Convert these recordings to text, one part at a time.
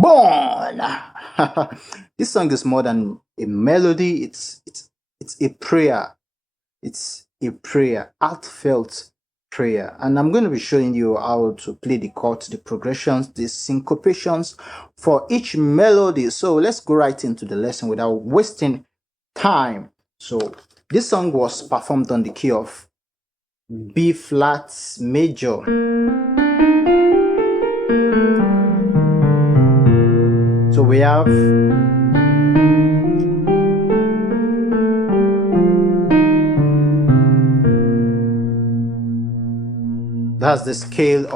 born. This song is more than a melody. It's a prayer. It's a prayer, heartfelt prayer. And I'm going to be showing you how to play the chords, the progressions, the syncopations for each melody. So let's go right into the lesson without wasting time. So this song was performed on the key of B flat major. So we have that's the scale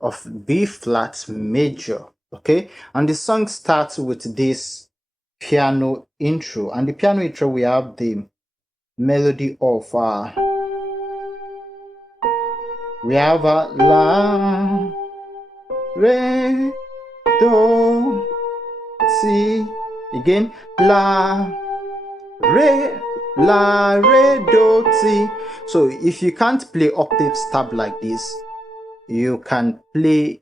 of B flat major, okay? And the song starts with this piano intro, and the piano intro we have the melody of we have la, re, do, si, again la, re, do, si. So if you can't play octaves tab like this, you can play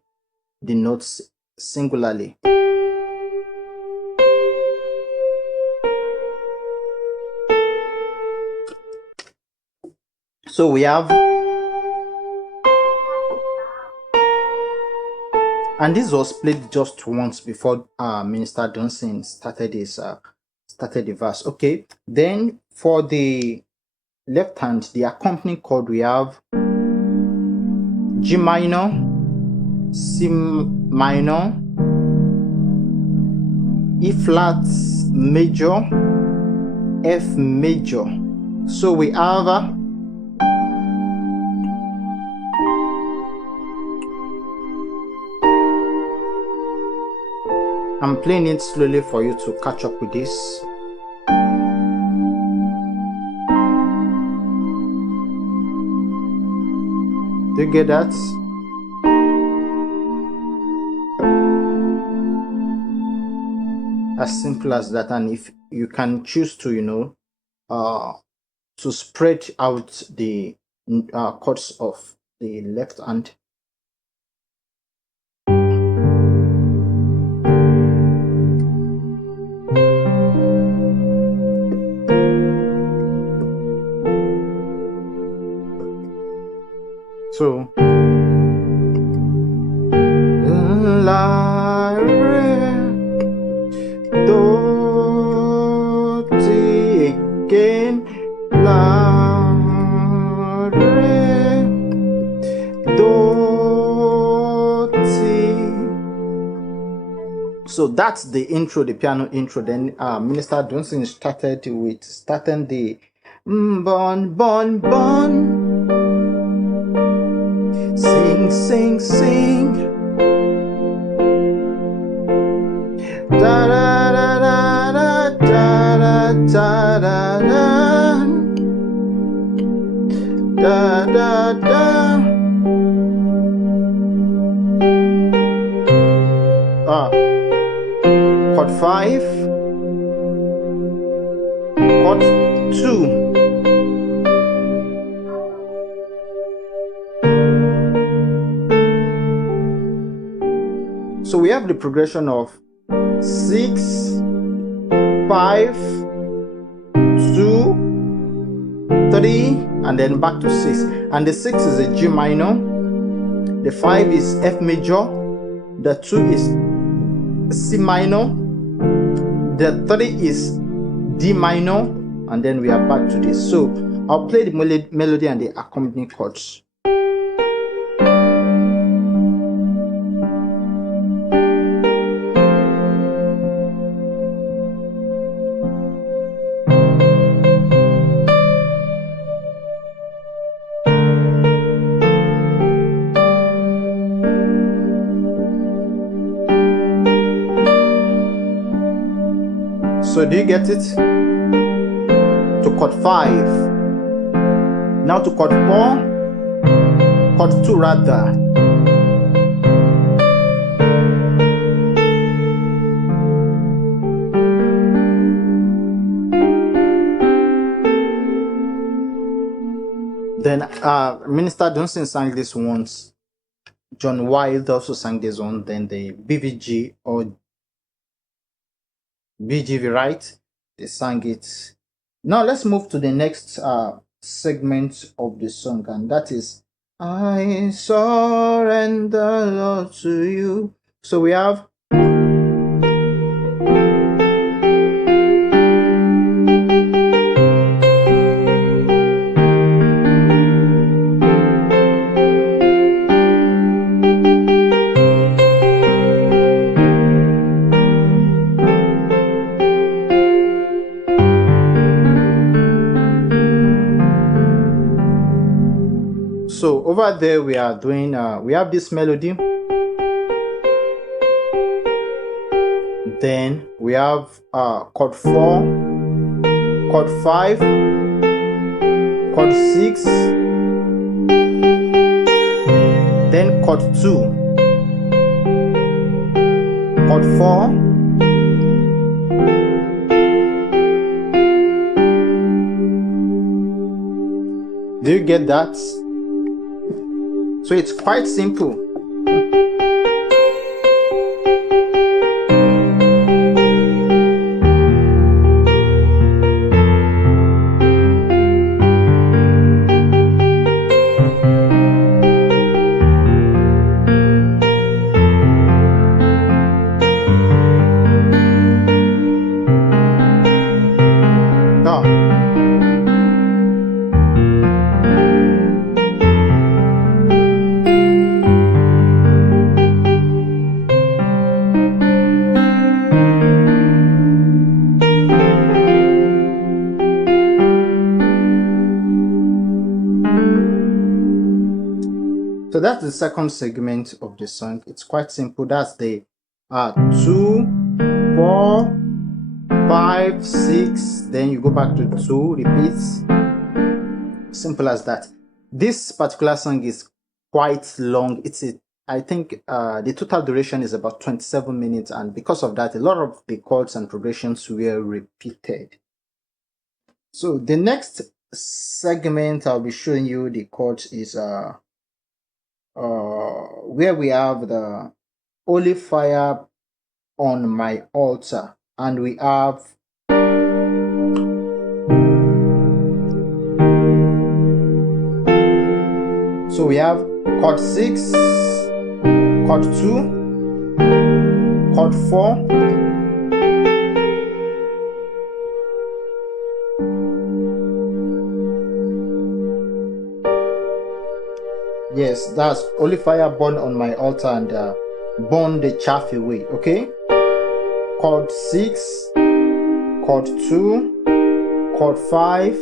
the notes singularly. So we have, and this was played just once before Minister Dunsin started the verse. Okay, then for the left hand, the accompanying chord, we have G minor, C minor, E flat major, F major. So we have I'm playing it slowly for you to catch up with this. Do you get that? As simple as that. And if you can choose to, to spread out the chords of the left hand. So la, re, do, ti, again la, re, do, ti. So that's the intro, the piano intro. Then Minister Dunsin started with starting the bon bon bon. Sing, sing, sing. Da da da da da da da da da da da. Chord 5, chord 2. So we have the progression of 6, 5, 2, 3, and then back to 6. And the 6 is a G minor, the 5 is F major, the 2 is C minor, the 3 is D minor, and then we are back to this. So I'll play the melody and the accompanying chords. So do you get it? To chord 5. Now to chord 4. Chord 2 rather. Then Minister Dunsin sang this once. John Wilde also sang this one. Then the BVG or BGV, right? They sang it. Now let's move to the next segment of the song, and that is I surrender, Lord, to you. So we have so over there we are doing we have this melody. Then we have chord 4, chord 5, chord 6, then chord 2, chord 4, do you get that? So it's quite simple. So that's the second segment of the song. It's quite simple. That's the 2, 4, 5, 6. Then you go back to 2, repeats. Simple as that. This particular song is quite long. I think the total duration is about 27 minutes, and because of that, a lot of the chords and progressions were repeated. So the next segment I'll be showing you the chords is where we have the Holy Fire on My Altar, and we have so we have chord 6, chord 2, chord 4, yes, that's Holy Fire burn on my altar and burn the chaff away. Okay, chord 6, chord 2, chord 5,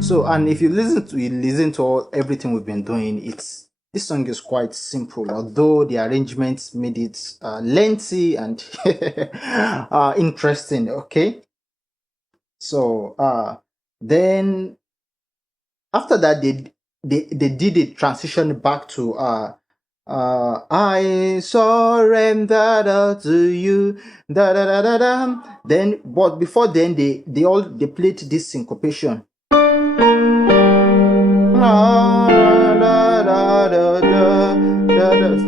so, and if you listen to everything we've been doing, this song is quite simple, although the arrangements made it lengthy and interesting. Okay, so then after that they did a transition back to I surrender to you, da da da da da. Then, but before then, they played this syncopation.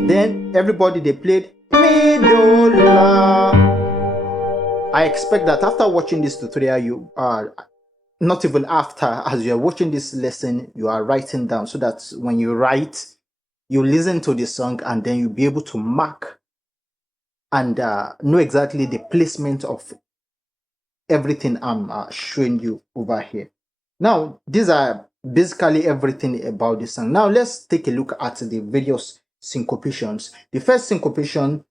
Then everybody they played mi do la. I expect that after watching this tutorial, you are not even after, as you are watching this lesson, you are writing down, so that when you write, you listen to the song and then you'll be able to mark and know exactly the placement of everything I'm showing you over here. Now, these are basically everything about the song. Now, let's take a look at the various syncopations. The first syncopation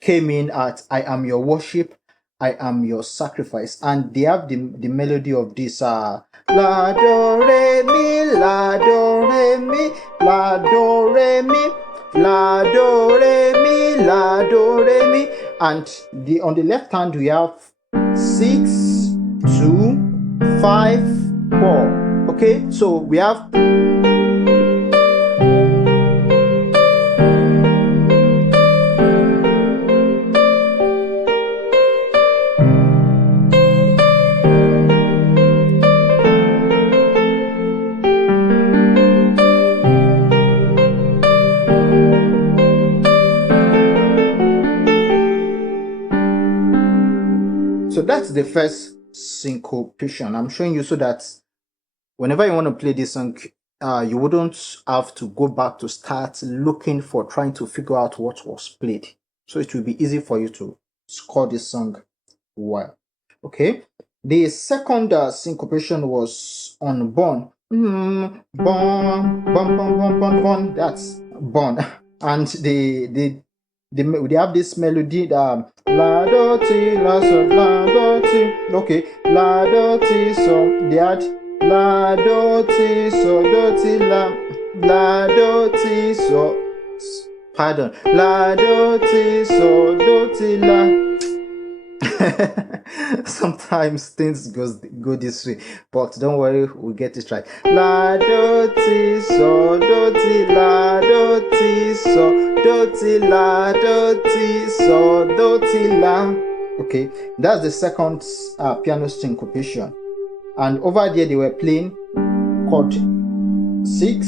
came in at I am your worship, I am your sacrifice, and they have the melody of this la do re mi, la do re mi, la do re mi, la do re mi, la do re mi, and on the left hand we have 6, 2, 5, 4. Okay, so we have the first syncopation. I'm showing you so that whenever you want to play this song, you wouldn't have to go back to start looking for trying to figure out what was played. So it will be easy for you to score this song well. Okay. The second syncopation was on Born. Bon, bon, bon, bon, bon, bon. That's Born. And they have this melody that la do ti la so la do ti. Okay, la do ti so they had la do ti so do ti la do ti so pardon la do ti so do ti la. Sometimes things go this way, but don't worry, we'll get it right. La do ti so do ti la do ti so do ti la do ti so do ti la. Okay, that's the second piano syncopation, and over there they were playing chord 6,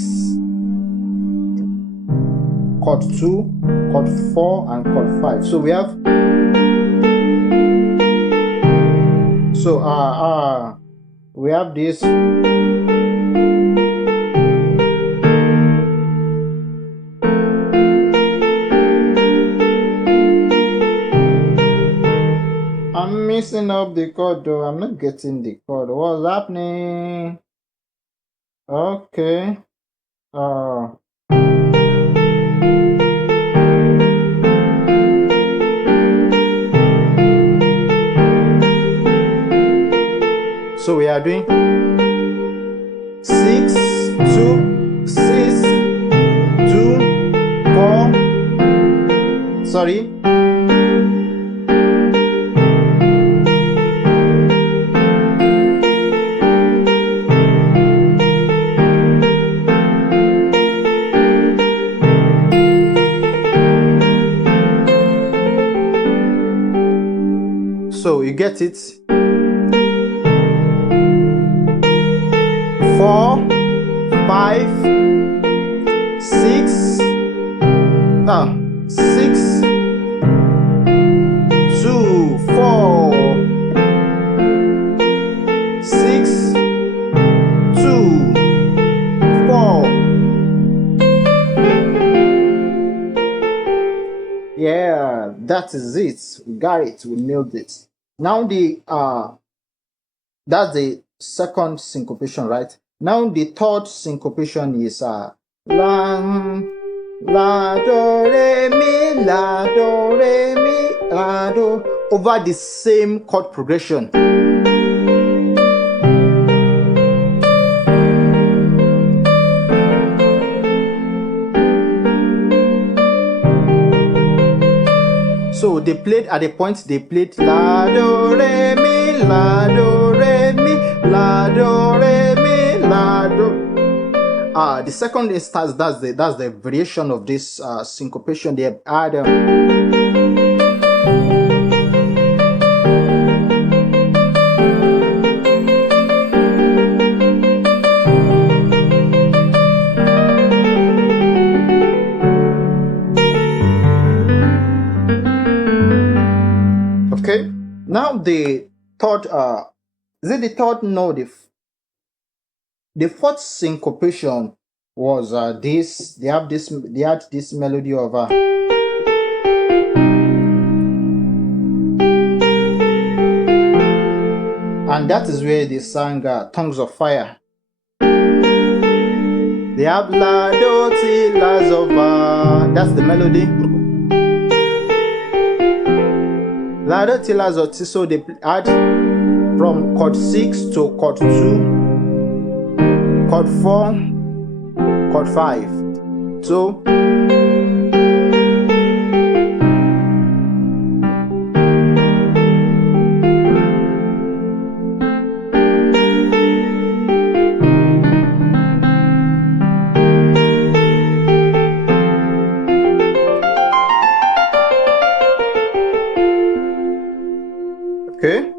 chord 2, chord 4, and chord 5. So we have we have this. I'm messing up the chord though. I'm not getting the chord. What's happening? Okay. So we are doing 6, 2, 6, 2, 4. Sorry. So you get it. 4, 5, 6, 6, 2, 4, 6, 2, 4. Yeah, that is it. We got it. We nailed it. Now that's the second syncopation, right? Now the third syncopation is la do re mi la do re mi la do over the same chord progression. So they played at the point they played la do re mi la do re mi la do re mi la do. The second instance, that's the variation of this syncopation. They add okay. Now the third is it the third? No, the fourth syncopation was this. They had this melody of and that is where they sang Tongues of Fire. They have la do ti la zova. That's the melody. La do ti la zova. So they add from chord 6 to chord 2, chord 4, chord 5. So okay.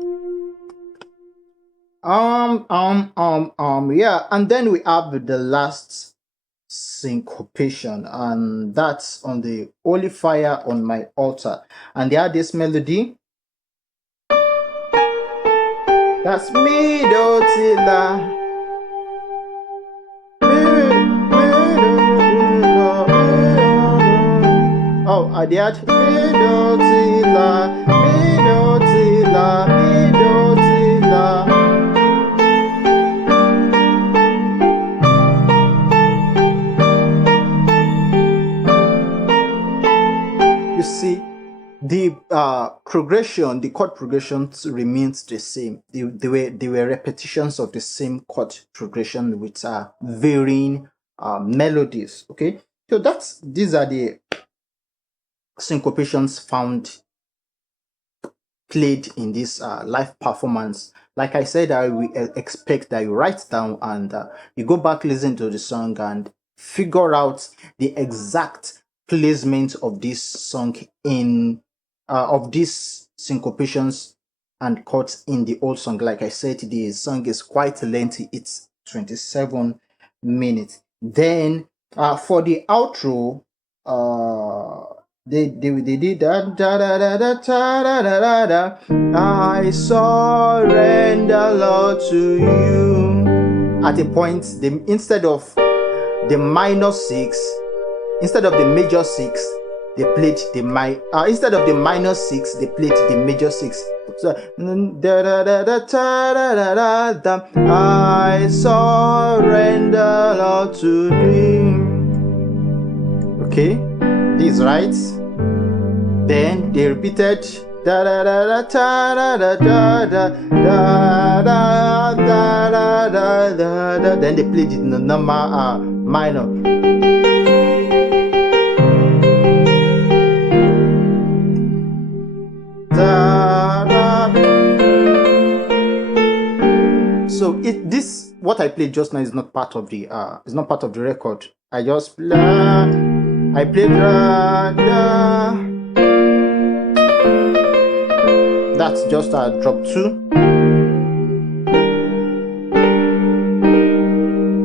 Yeah, and then we have the last syncopation, and that's on the Holy Fire on My Altar. And they had this melody. That's mi do ti la. Oh, I did mi do ti la, mi do ti la, mi do ti la. You see, the progression, the chord progressions remains the same. They were repetitions of the same chord progression with varying melodies. Okay, so these are the syncopations found played in this live performance. Like I said, I will expect that you write down and you go back, listen to the song, and figure out the exact placement of this song in of these syncopations and chords in the old song. Like I said, the song is quite lengthy. It's 27 minutes. Then for the outro, they did da da da da da da da da da. I surrender, Lord, to you. At a point, instead of the minor six, instead of the major six, they played the instead of the minor six, they played the major six. So da da da da da da da da. I surrender, Lord, to thee. Okay, this right. Then they repeated da da da da da da da da da da da da da. Then they played it in the normal minor. Da, da. So this what I played just now is not part of the record. I just played da da. That's just a drop 2.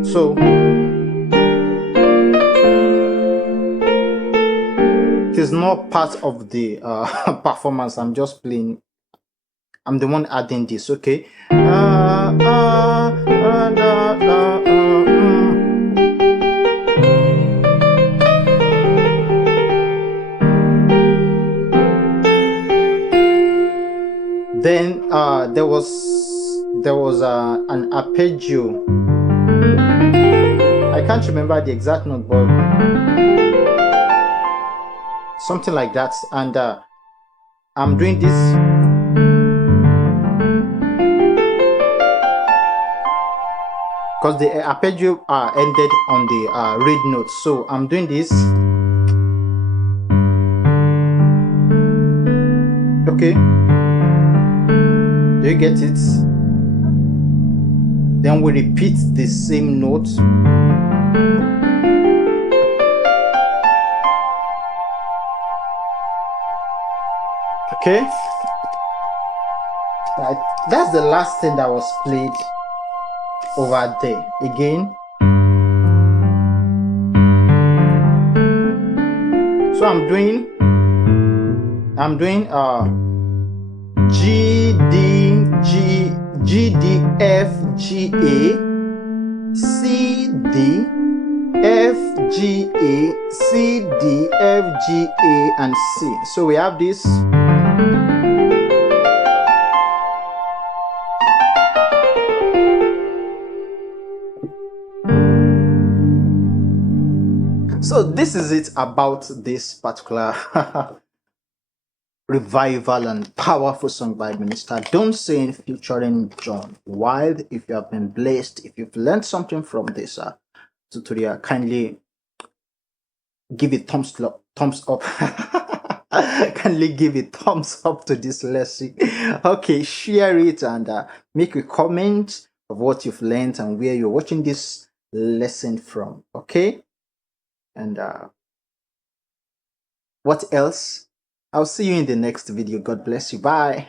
So it is not part of the performance. I'm just playing. I'm the one adding this. Okay. Then there was an arpeggio. I can't remember the exact note, but something like that. And I'm doing this. Because the arpeggio ended on the reed note, so I'm doing this. Okay, do you get it? Then we repeat the same note. Okay, right. That's the last thing that was played over there. Again, so I'm doing G D F G A, C D F G A, C D F G A, and C. So we have this. So this is it about this particular revival and powerful song by Minister Dunsin featuring John Wild. If you have been blessed, if you've learned something from this tutorial, kindly give it thumbs up. Kindly give it thumbs up to this lesson. Okay, share it and make a comment of what you've learned and where you're watching this lesson from. Okay, and what else? I'll see you in the next video. God bless you. Bye.